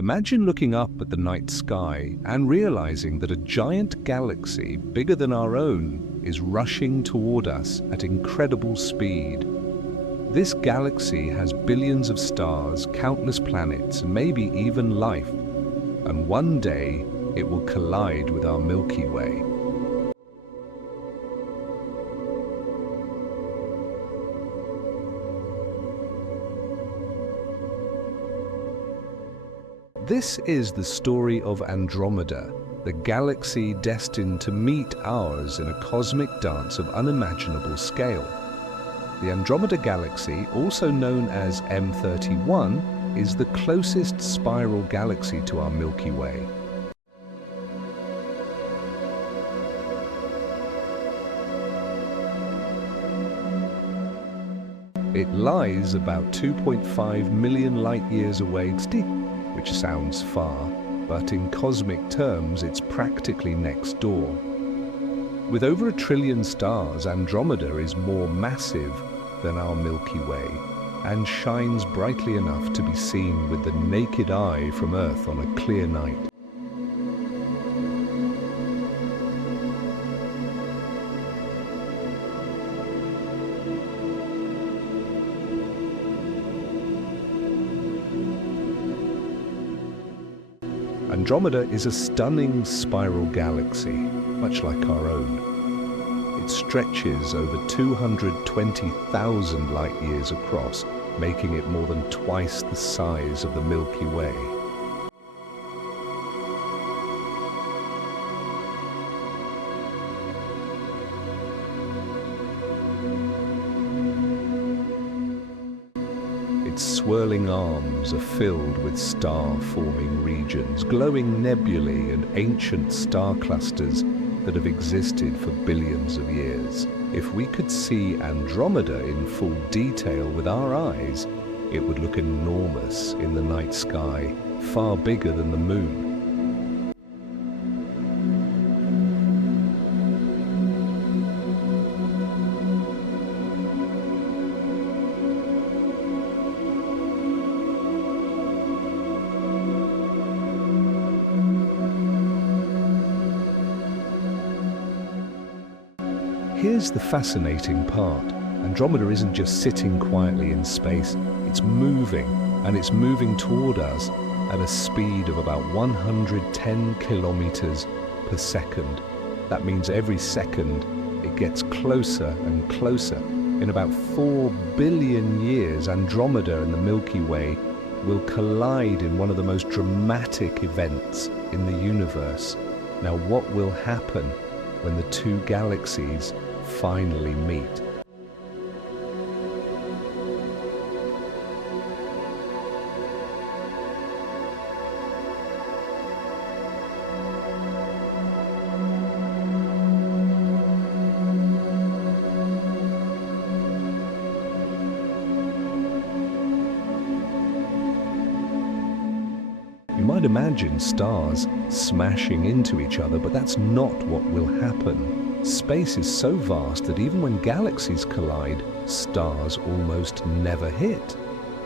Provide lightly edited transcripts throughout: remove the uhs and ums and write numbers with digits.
Imagine looking up at the night sky and realizing that a giant galaxy bigger than our own is rushing toward us at incredible speed. This galaxy has billions of stars, countless planets, and maybe even life. And one day, it will collide with our Milky Way. This is the story of Andromeda, the galaxy destined to meet ours in a cosmic dance of unimaginable scale. The Andromeda Galaxy, also known as M31, is the closest spiral galaxy to our Milky Way. It lies about 2.5 million light-years away, which sounds far, but in cosmic terms it's practically next door. With over 1 trillion stars, Andromeda is more massive than our Milky Way and shines brightly enough to be seen with the naked eye from Earth on a clear night. Andromeda is a stunning spiral galaxy, much like our own. It stretches over 220,000 light-years across, making it more than twice the size of the Milky Way. Its swirling arms are filled with star-forming regions, glowing nebulae and ancient star clusters that have existed for billions of years. If we could see Andromeda in full detail with our eyes, it would look enormous in the night sky, far bigger than the moon. Here's the fascinating part. Andromeda isn't just sitting quietly in space, it's moving, and it's moving toward us at a speed of about 110 kilometers per second. That means every second it gets closer and closer. In about 4 billion years, Andromeda and the Milky Way will collide in one of the most dramatic events in the universe. Now, what will happen when the two galaxies finally meet? You might imagine stars smashing into each other, but that's not what will happen. Space is so vast that even when galaxies collide, stars almost never hit.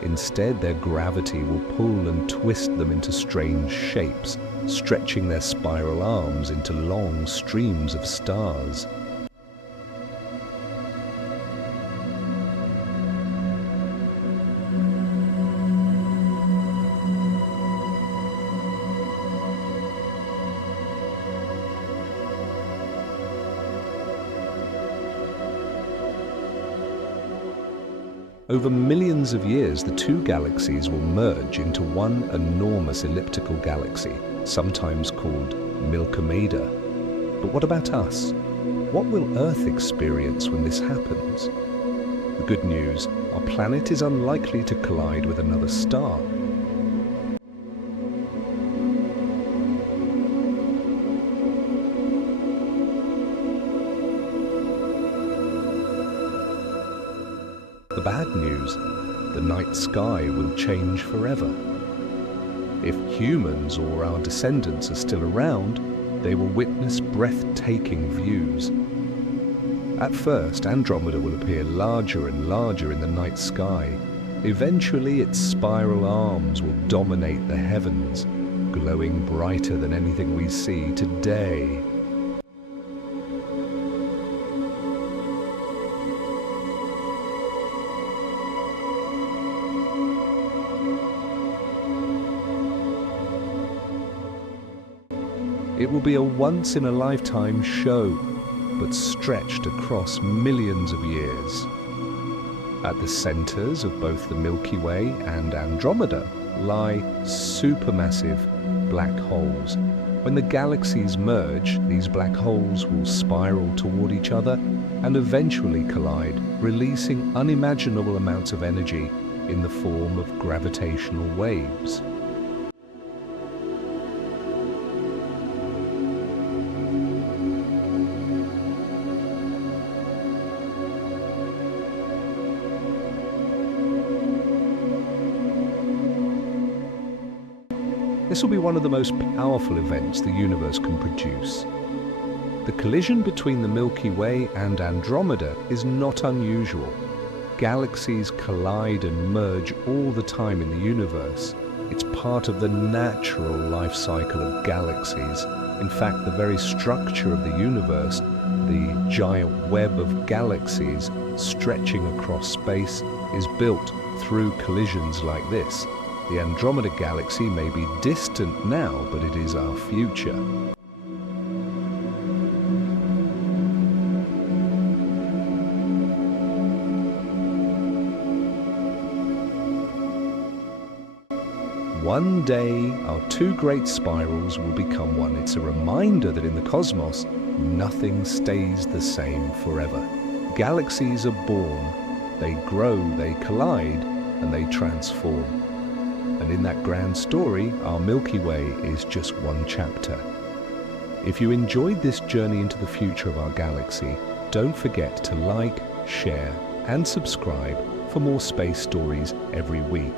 Instead, their gravity will pull and twist them into strange shapes, stretching their spiral arms into long streams of stars. Over millions of years, the two galaxies will merge into one enormous elliptical galaxy, sometimes called Milkomeda. But what about us? What will Earth experience when this happens? The good news, our planet is unlikely to collide with another star. The bad news, the night sky will change forever. If humans or our descendants are still around, they will witness breathtaking views. At first, Andromeda will appear larger and larger in the night sky, Eventually, its spiral arms will dominate the heavens, glowing brighter than anything we see today. It will be a once-in-a-lifetime show, but stretched across millions of years. At the centers of both the Milky Way and Andromeda lie supermassive black holes. When the galaxies merge, these black holes will spiral toward each other and eventually collide, releasing unimaginable amounts of energy in the form of gravitational waves. This will be one of the most powerful events the universe can produce. The collision between the Milky Way and Andromeda is not unusual. Galaxies collide and merge all the time in the universe. It's part of the natural life cycle of galaxies. In fact, the very structure of the universe, the giant web of galaxies stretching across space, is built through collisions like this. The Andromeda Galaxy may be distant now, but it is our future. One day, our two great spirals will become one. It's a reminder that in the cosmos, nothing stays the same forever. Galaxies are born, they grow, they collide, and they transform. And in that grand story, our Milky Way is just one chapter. If you enjoyed this journey into the future of our galaxy, don't forget to like, share, and subscribe for more space stories every week.